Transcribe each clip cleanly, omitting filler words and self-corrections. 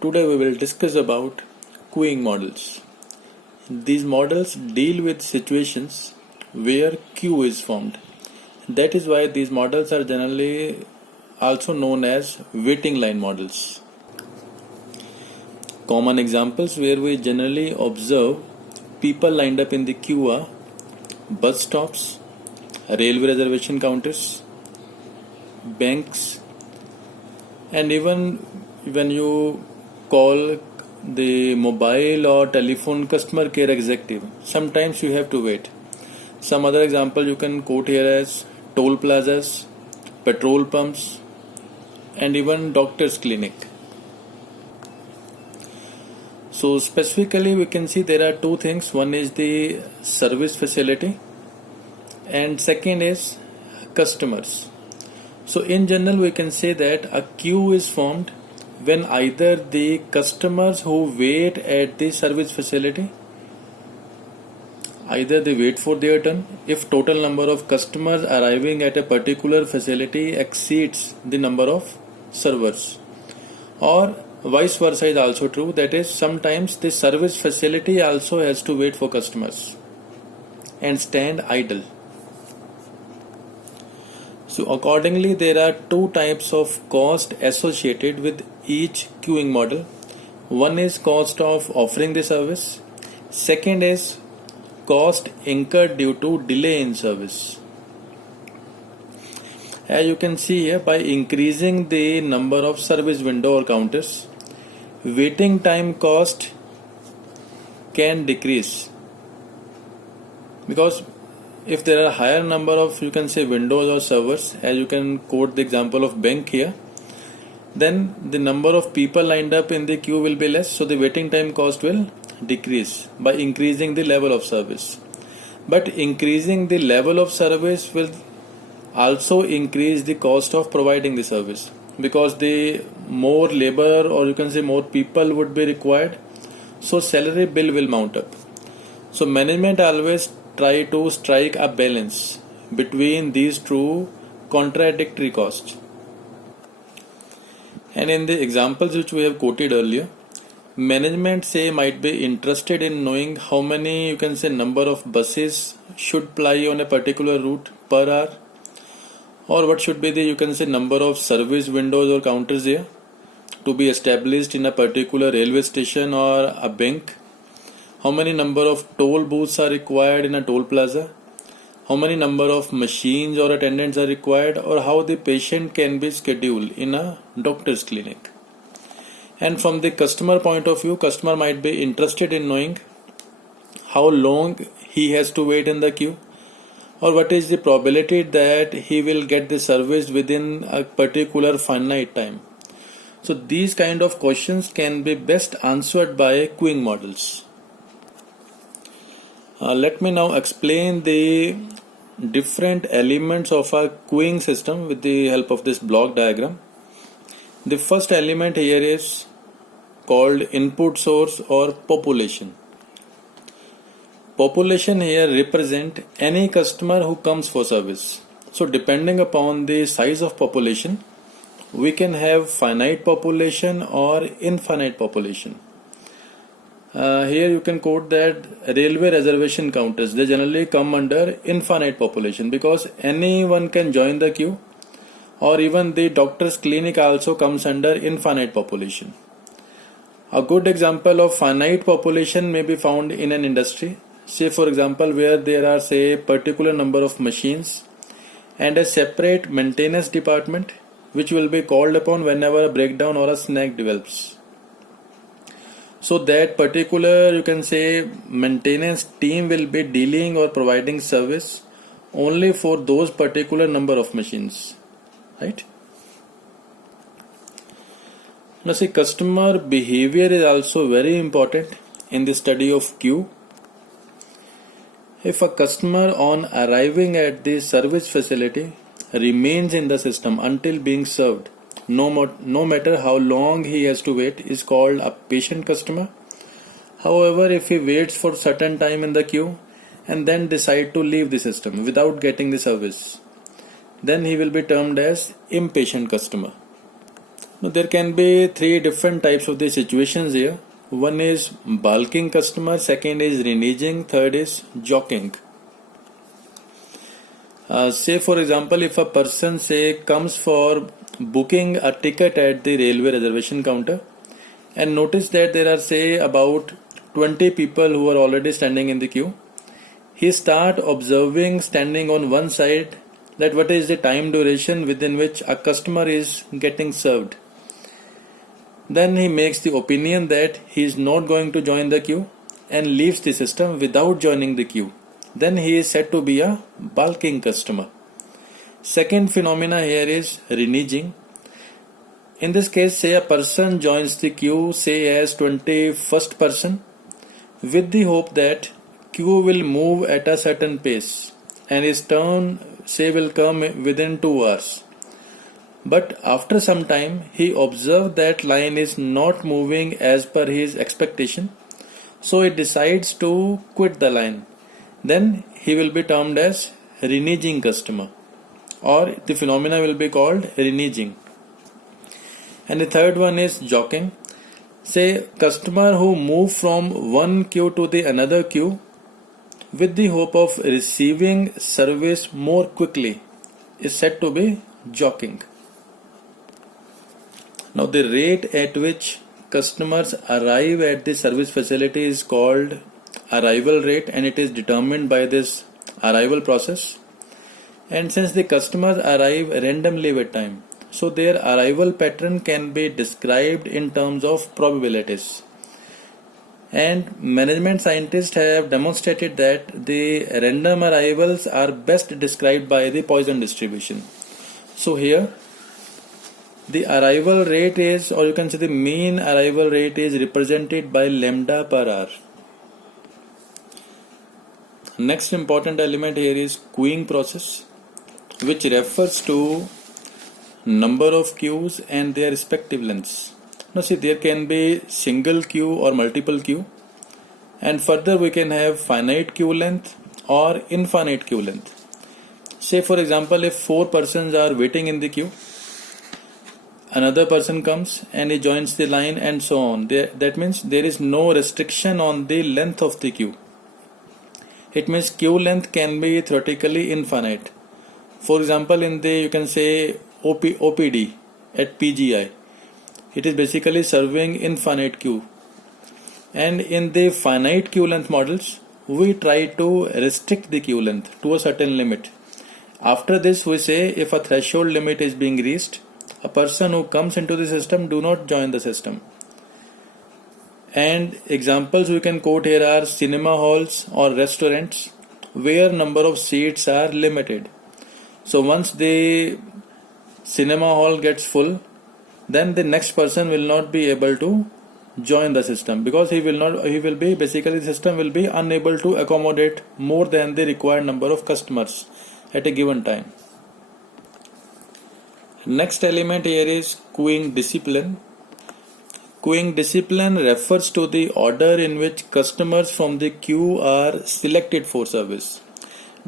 Today we will discuss about queuing models. These models deal with situations where queue is formed. That is why these models are generally also known as waiting line models. Common examples where we generally observe people lined up in the queue are bus stops, railway reservation counters, banks, and even when you call the mobile or telephone customer care executive, sometimes you have to wait. Some other example you can quote here as toll plazas, petrol pumps, and even doctor's clinic. So specifically we can see there are two things. One is the service facility and second is customers. So in general we can say that a queue is formed when either the customers who wait at the service facility, either they wait for their turn if total number of customers arriving at a particular facility exceeds the number of servers, or vice versa is also true, that is sometimes the service facility also has to wait for customers and stand idle. So accordingly there are two types of cost associated with each queuing model. One is cost of offering the service. Second is cost incurred due to delay in service. As you can see here, by increasing the number of service window or counters, waiting time cost can decrease, because if there are higher number of, you can say, windows or servers, as you can quote the example of bank here, then the number of people lined up in the queue will be less, so the waiting time cost will decrease by increasing the level of service. But increasing the level of service will also increase the cost of providing the service, because the more labor, or you can say more people would be required, so salary bill will mount up. So management always try to strike a balance between these two contradictory costs. And in the examples which we have quoted earlier, management say might be interested in knowing how many, you can say, number of buses should ply on a particular route per hour, or what should be the, you can say, number of service windows or counters here to be established in a particular railway station or a bank. How many number of toll booths are required in a toll plaza? How many number of machines or attendants are required, or how the patient can be scheduled in a doctor's clinic. And from the customer point of view, customer might be interested in knowing how long he has to wait in the queue, or what is the probability that he will get the service within a particular finite time. So these kind of questions can be best answered by queuing models. Let me now explain the different elements of a queuing system with the help of this block diagram. The first element here is called input source or population. Population here represent any customer who comes for service. So depending upon the size of population, we can have finite population or infinite population. Here you can quote that railway reservation counters, they generally come under infinite population, because anyone can join the queue, or even the doctor's clinic also comes under infinite population. A good example of finite population may be found in an industry, say for example where there are, say, particular number of machines and a separate maintenance department which will be called upon whenever a breakdown or a snag develops. So that particular, you can say, maintenance team will be dealing or providing service only for those particular number of machines, right? Now see, customer behavior is also very important in the study of queue. If a customer on arriving at the service facility remains in the system until being served, no matter how long he has to wait, is called a patient customer. However, if he waits for certain time in the queue and then decide to leave the system without getting the service, then he will be termed as impatient customer. Now, there can be three different types of the situations here. One is bulking customer, second is reneging, third is jockeying. Say for example, if a person comes for booking a ticket at the railway reservation counter and notice that there are about 20 people who are already standing in the queue, he start observing standing on one side that what is the time duration within which a customer is getting served. Then he makes the opinion that he is not going to join the queue and leaves the system without joining the queue. Then he is said to be a bulking customer. Second phenomena here is reneging. In this case, say a person joins the queue, say as 21st person, with the hope that queue will move at a certain pace and his turn say will come within 2 hours. But after some time, he observed that line is not moving as per his expectation, so he decides to quit the line. Then he will be termed as reneging customer, or the phenomena will be called reneging. And the third one is jockeying. Say customer who move from one queue to the another queue with the hope of receiving service more quickly is said to be jockeying. Now the rate at which customers arrive at the service facility is called arrival rate, and it is determined by this arrival process. And since the customers arrive randomly with time, so their arrival pattern can be described in terms of probabilities. And management scientists have demonstrated that the random arrivals are best described by the Poisson distribution. So here the arrival rate is, or you can say the mean arrival rate is represented by lambda per hour. Next important element here is queuing process, which refers to number of queues and their respective lengths. Now see, there can be single queue or multiple queue, and further we can have finite queue length or infinite queue length. Say for example, if 4 persons are waiting in the queue, another person comes and he joins the line and so on. That means there is no restriction on the length of the queue. It means queue length can be theoretically infinite. For example, in the, you can say, OPD at PGI, it is basically serving infinite queue. And in the finite queue length models, we try to restrict the queue length to a certain limit. After this, we say if a threshold limit is being reached, a person who comes into the system do not join the system. And examples we can quote here are cinema halls or restaurants where number of seats are limited. So once the cinema hall gets full, then the next person will not be able to join the system, because the system will be unable to accommodate more than the required number of customers at a given time. Next element here is queuing discipline. Queuing discipline refers to the order in which customers from the queue are selected for service.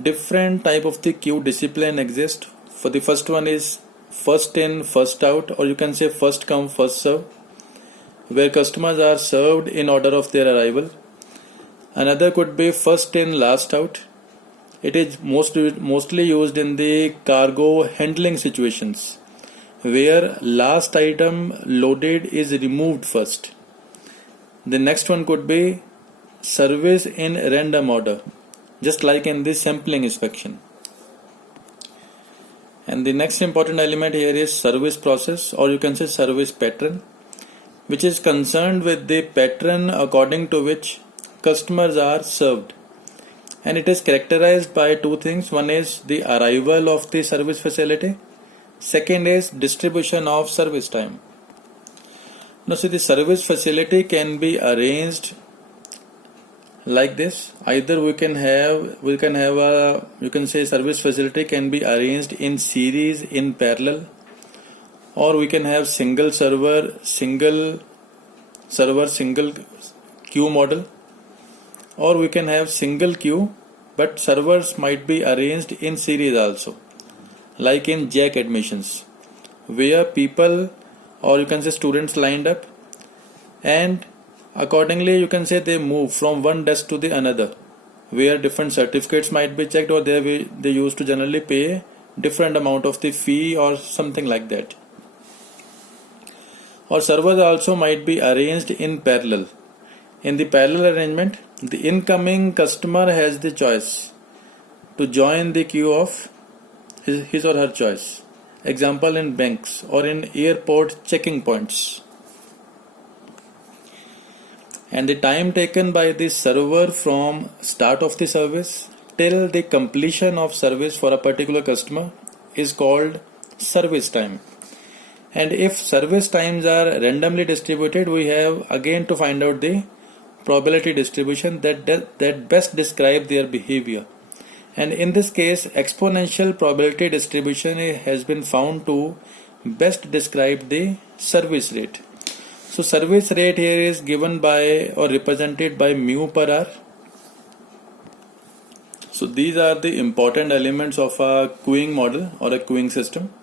Different type of the queue discipline exist. For the first one is first in, first out, or you can say first come, first serve, where customers are served in order of their arrival. Another could be first in, last out. It is mostly used in the cargo handling situations, where last item loaded is removed first. The next one could be service in random order, just like in the sampling inspection. And the next important element here is service process, or you can say service pattern, which is concerned with the pattern according to which customers are served. And it is characterized by two things. One is the arrival of the service facility. Second is distribution of service time. Now see, the service facility can be arranged like this. Either we can have a, you can say, service facility can be arranged in series, in parallel, or we can have single single queue model, or we can have single queue but servers might be arranged in series also, like in jack admissions, where people or you can say students lined up, and accordingly you can say they move from one desk to the another, where different certificates might be checked, or they used to generally pay different amount of the fee or something like that. Or servers also might be arranged in parallel. In the parallel arrangement, the incoming customer has the choice to join the queue of his or her choice. Example, in banks or in airport checking points. And the time taken by the server from start of the service till the completion of service for a particular customer is called service time. And if service times are randomly distributed, we have again to find out the probability distribution that best describe their behavior. And in this case, exponential probability distribution has been found to best describe the service rate. So service rate here is given by or represented by mu per hour. So these are the important elements of a queuing model or a queuing system,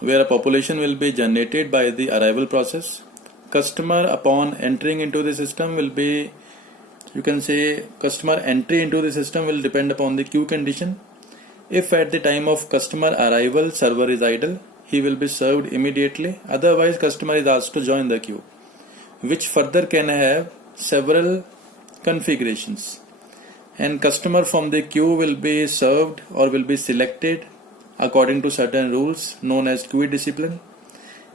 where a population will be generated by the arrival process. Customer upon entering into the system will be, you can say, customer entry into the system will depend upon the queue condition. If at the time of customer arrival server is idle, he will be served immediately. Otherwise, customer is asked to join the queue, which further can have several configurations. And customer from the queue will be served or will be selected according to certain rules known as queue discipline.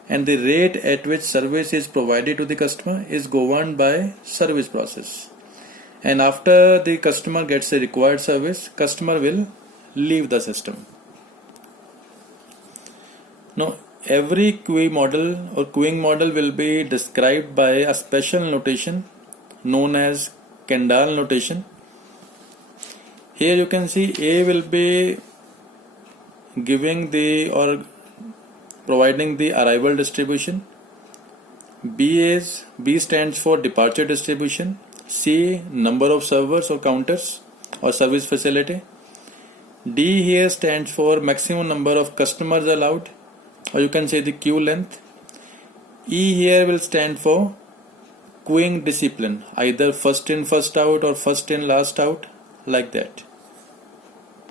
And the rate at which service is provided to the customer is governed by service process. And after the customer gets the required service, customer will leave the system. Now, every queue model or queuing model will be described by a special notation known as Kendall notation. Here you can see A will be giving the or providing the arrival distribution. B stands for departure distribution. C, number of servers or counters or service facility. D here stands for maximum number of customers allowed, or you can say the queue length. E here will stand for queuing discipline, either first in first out or first in last out, like that.